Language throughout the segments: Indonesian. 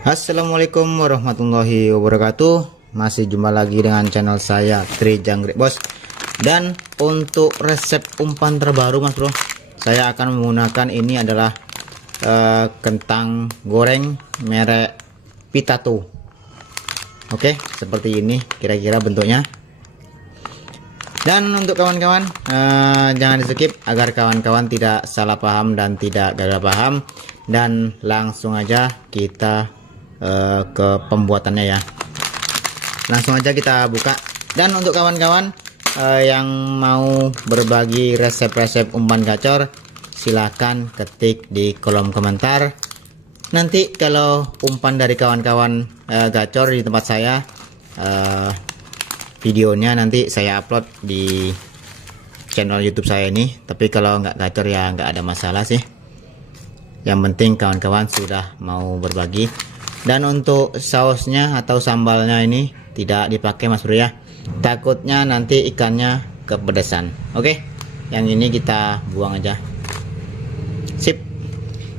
Assalamualaikum warahmatullahi wabarakatuh. Masih jumpa lagi dengan channel saya Tri Jangkrik Bos. Dan untuk resep umpan terbaru Mas Bro, saya akan menggunakan ini adalah kentang goreng merek Pitato. Oke, seperti ini kira-kira bentuknya. Dan untuk kawan-kawan, jangan di skip agar kawan-kawan tidak salah paham dan tidak gagal paham. Dan langsung aja kita ke pembuatannya ya. Langsung aja kita buka. Dan untuk kawan-kawan yang mau berbagi resep-resep umpan gacor, silahkan ketik di kolom komentar. Nanti kalau umpan dari kawan-kawan gacor di tempat saya, videonya nanti saya upload di channel YouTube saya ini. Tapi kalau nggak gacor ya nggak ada masalah sih. Yang penting kawan-kawan sudah mau berbagi. Dan untuk sausnya atau sambalnya ini tidak dipakai Mas Bro ya, takutnya nanti ikannya kepedesan. Oke, yang ini kita buang aja. Sip,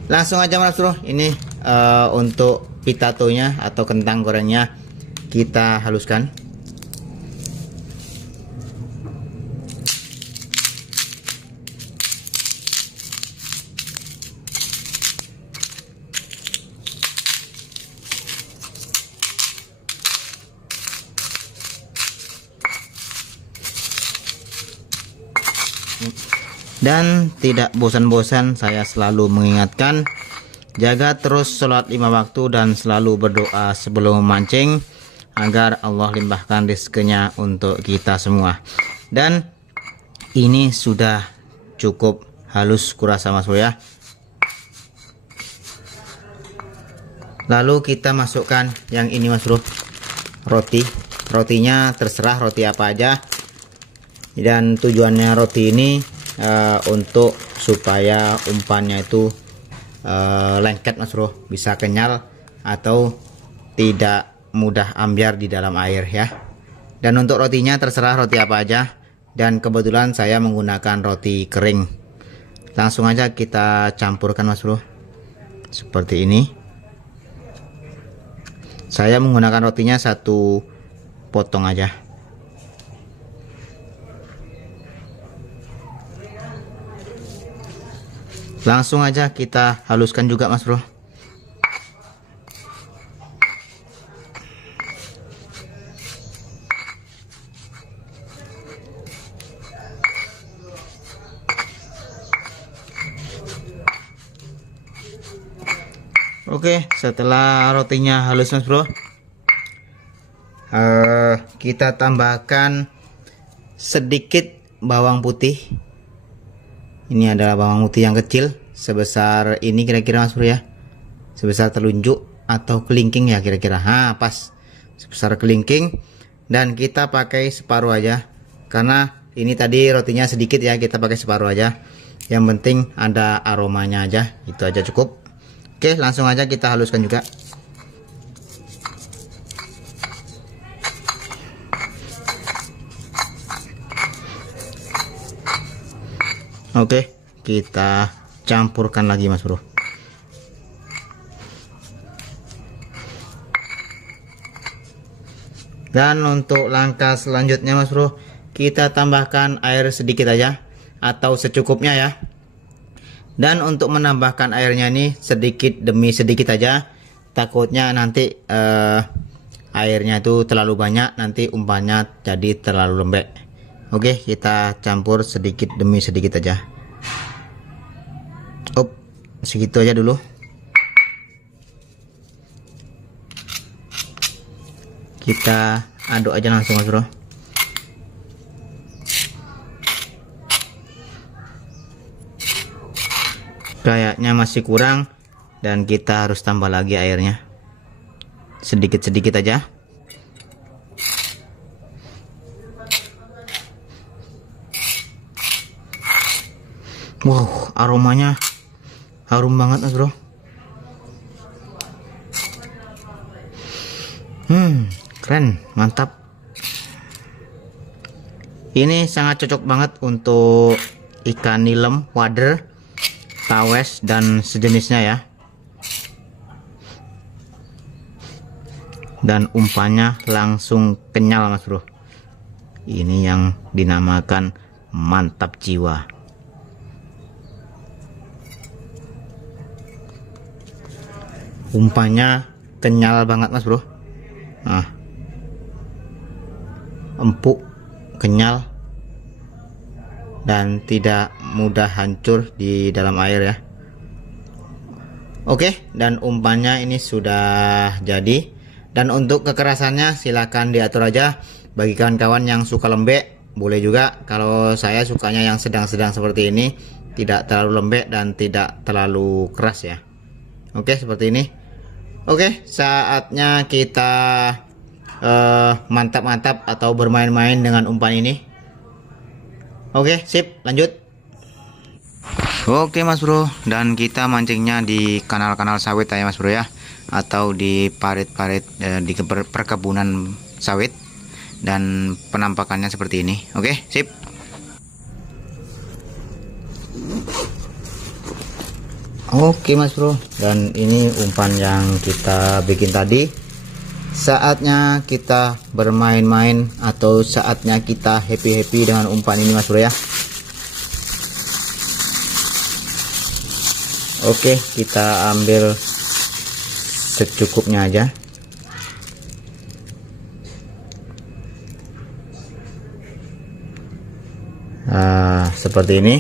langsung aja Mas Bro. Ini untuk pitatonya atau kentang gorengnya kita haluskan. Dan tidak bosan-bosan saya selalu mengingatkan, jaga terus sholat 5 waktu dan selalu berdoa sebelum memancing agar Allah limpahkan rezekinya untuk kita semua. Dan ini sudah cukup halus kurasa Mas Bro ya. Lalu kita masukkan yang ini Mas Bro, rotinya terserah roti apa aja. Dan tujuannya roti ini untuk supaya umpannya itu lengket Mas Bro, bisa kenyal atau tidak mudah ambyar di dalam air ya. Dan untuk rotinya terserah roti apa aja, dan kebetulan saya menggunakan roti kering. Langsung aja kita campurkan Mas Bro, seperti ini. Saya menggunakan rotinya 1 potong aja. Langsung aja kita haluskan juga Mas Bro. Oke, setelah rotinya halus Mas Bro, kita tambahkan sedikit bawang putih. Ini adalah bawang putih yang kecil, sebesar ini kira-kira Mas Bro ya, sebesar telunjuk atau kelingking ya kira-kira. Pas sebesar kelingking. Dan kita pakai separuh aja, karena ini tadi rotinya sedikit ya, kita pakai separuh aja. Yang penting ada aromanya aja, itu aja cukup. Oke, langsung aja kita haluskan juga. Oke, kita campurkan lagi Mas Bro. Dan untuk langkah selanjutnya Mas Bro, kita tambahkan air sedikit aja atau secukupnya ya. Dan untuk menambahkan airnya ini sedikit demi sedikit aja, takutnya nanti airnya itu terlalu banyak, nanti umpannya jadi terlalu lembek. Oke, kita campur sedikit demi sedikit aja. Segitu aja dulu. Kita aduk aja langsung Mas Bro. Kayaknya masih kurang dan kita harus tambah lagi airnya. Sedikit-sedikit aja. Wow, aromanya harum banget Mas Bro. Keren, mantap. Ini sangat cocok banget untuk ikan nilem, wader, tawes dan sejenisnya ya. dan umpannya langsung kenyal Mas Bro. Ini yang dinamakan mantap jiwa. Umpannya kenyal banget Mas Bro. Nah, empuk, kenyal, dan tidak mudah hancur di dalam air ya. Oke, dan umpannya ini sudah jadi. Dan untuk kekerasannya silakan diatur aja. Bagi kawan-kawan yang suka lembek boleh juga. Kalau saya sukanya yang sedang-sedang seperti ini, tidak terlalu lembek dan tidak terlalu keras ya. Oke, seperti ini. Oke, saatnya kita mantap-mantap atau bermain-main dengan umpan ini. Oke, sip, lanjut. Oke Mas Bro, dan kita mancingnya di kanal-kanal sawit ya Mas Bro ya, atau di parit-parit di perkebunan sawit, dan penampakannya seperti ini. Oke, sip. Oke Mas Bro, dan ini umpan yang kita bikin tadi. Saatnya kita bermain-main atau saatnya kita happy-happy dengan umpan ini Mas Bro ya. Oke, kita ambil secukupnya aja. Seperti ini.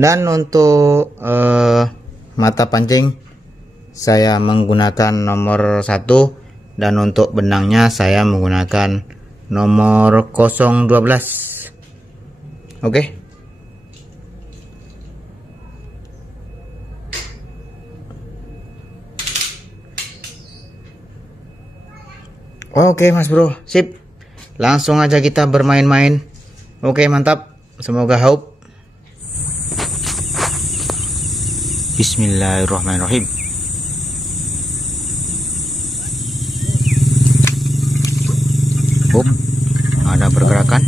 Dan untuk mata pancing saya menggunakan nomor 1, dan untuk benangnya saya menggunakan nomor 012. Oke. Oke Mas Bro, sip. Langsung aja kita bermain-main. Oke, mantap. Semoga haup. Bismillahirrahmanirrahim. Ada pergerakan.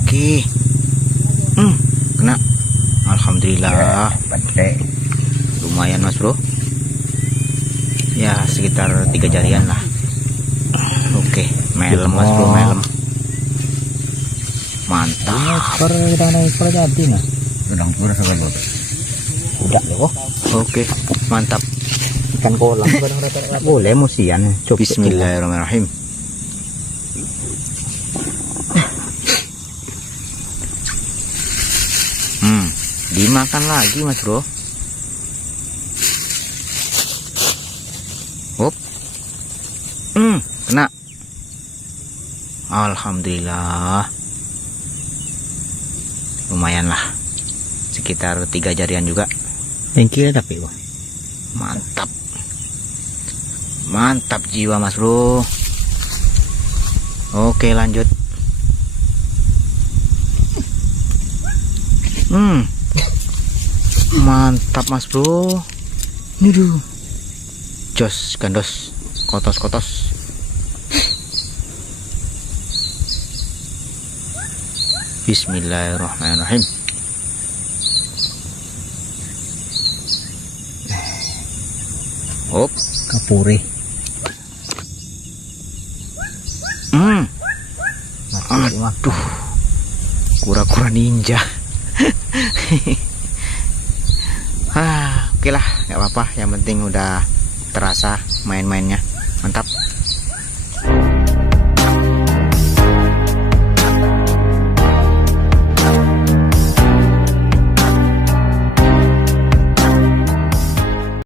Oke. Kena. Alhamdulillah. Lumayan Mas Bro. Ya, sekitar 3 jarian lah. Oke, melem Mas Bro, melem. Mantap. Udah loh. Oke, mantap. Ikan kolam boleh musian. Bismillahirrahmanirrahim. Dimakan lagi Mas Bro. Kena. Alhamdulillah. Lumayan lah. Sekitar 3 jarian juga. Tengkil tapi wah. Mantap. Mantap jiwa Mas Bro. Oke, lanjut. Mantap Mas Bro. Niduh. Jos gandos. Kotos-kotos. Bismillahirrahmanirrahim. Kapuri. Aduh, kura-kura ninja. Oke lah, nggak apa-apa. Yang penting udah terasa main-mainnya. Mantap.